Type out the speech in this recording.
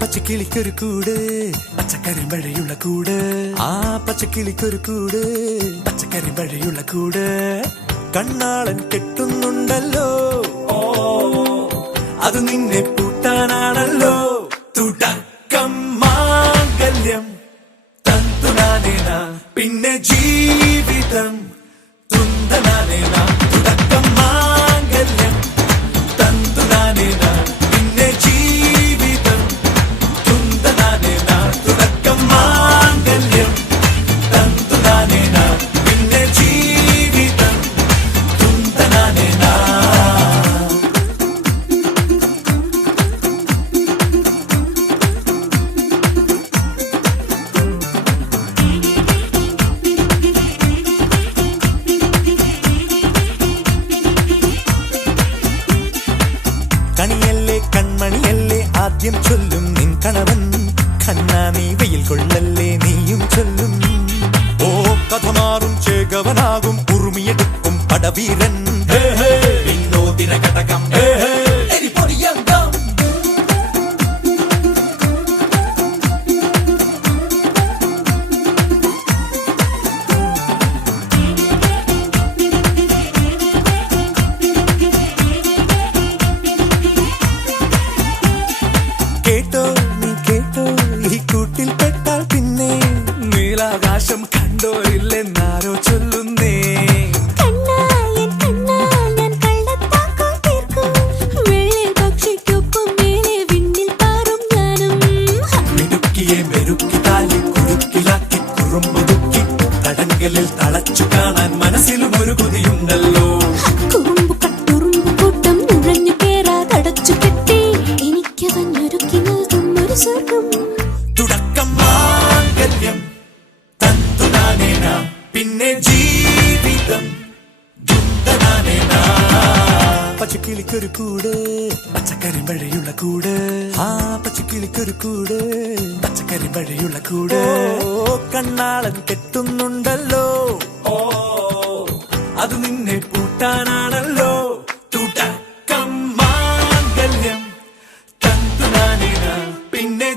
പച്ചക്കിളിക്കൊരു കൂട് പച്ചക്കരിമ്പഴയുള്ള കൂട് ആ പച്ചക്കിളിക്കൊരു കൂട് പച്ചക്കരിമ്പഴയുള്ള കൂട് കണ്ണാളൻ കെട്ടുന്നുണ്ടല്ലോ അത് നിന്നെ പൂട്ടാനാണല്ലോ തുടക്കം മാംഗല്യം തന്തുനാനേന പിന്നെ ജീവിതം തുന്തനാനേന തുടക്കം മാംഗല്യം തന്തുനാനേന പിന്നെ ജീവിതം തുന്തനാനേന തുടക്കം മാംഗല്യം തന്തുനാനേന പിന്നെ ജീവിതം തുന്തനാനേന. കണിയല്ലേ കൺമണിയല്ലേ ആദ്യം ചൊല്ലും നിൻ കണവൻ കണ്ണാ നീ വെയിൽ കൊള്ളല്ലേ നീയും ചൊല്ലും ഓ കഥ മാറും ചേകവനാകും ഉറുമിയെടുക്കും പടവീരൻ വിനോദിന ഘടകം എരിപൊടിയങ്കം. കേട്ടോ നീ കേട്ടോ ഈ കൂട്ടിൽ പെട്ടാൽ പിന്നെ നീലാകാശം കണ്ടോരില്ലെന്നാരോ ചൊല്ലുന്നേ. മിടുക്കിയെ മെരുക്കി താലി കുരുക്കിലാക്കി കുറുമ്പുതുക്കി തടങ്കലിൽ തളച്ചു കാണാൻ മനസ്സിലും ഒരു കൊതിയുണ്ടല്ലോ. തുടക്കം മാംഗല്യം തന്തുനാനേന പിന്നെ ജീവിതം തുന്തനാനേന. പച്ചക്കിളിക്കൊരു കൂട് പച്ചക്കരിമ്പഴയുള്ള കൂട് ആ പച്ചക്കിളിക്കൊരു കൂട് പച്ചക്കരിമ്പഴയുള്ള കൂട് കണ്ണാളൻ കെട്ടുന്നുണ്ടല്ലോ അത് നിന്നെ പൂട്ടാനാണല്ലോ തുടക്കം മാംഗല്യം തന്തുനാനേന പിന്നെ